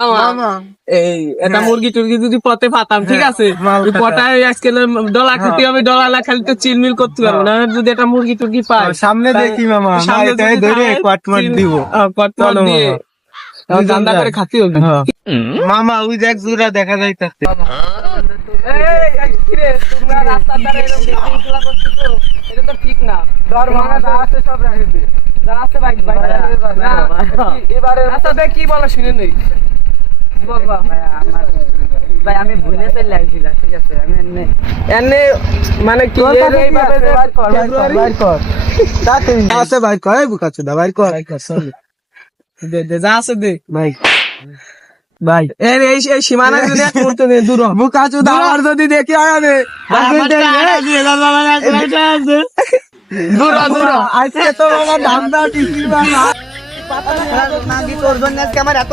এই এটা মুরগি টুরগি যদি পথে পাতাম, ঠিক আছে, পটায় আজকে ডলা খেতে হবে, ডলা খালি তো চিলমিল করতে পারবো না। যদি একটা মুরগি টুরগি পাই সামনে দেখি মামা, সামনে যদি ধরে পাই, কটমট দিব। কটমট দিয়ে ধান্দা করে খাতে হবে। মামা ওই দেখ জোড়া দেখা যাইতাছে। রাস্তার ধারে এরকম বিশৃঙ্খলা করতেছো, এটা তো ঠিক না। সব রাখে দে। যা আছে বাইক বাইক আচ্ছা দেখ কি বলো শুনে নেই, কি বলবা? ভাই আমি ভুলে চলে আসছিলাম, ঠিক আছে, আমি এনে মানে কি এইভাবে যে আছে ভাই কয় বুকাছে দা ভাই কয় দে দে যা আছে দে ভাই ভাই। এই এই সীমানা যদি এক মুহূর্তে দে দূর হ। বুকাচু দাবার যদি দেখি আরে দূর হ, দূর হ। আজকে তো মামা দাম দা টিসি মামা তোর জন্য আজকে আমার এত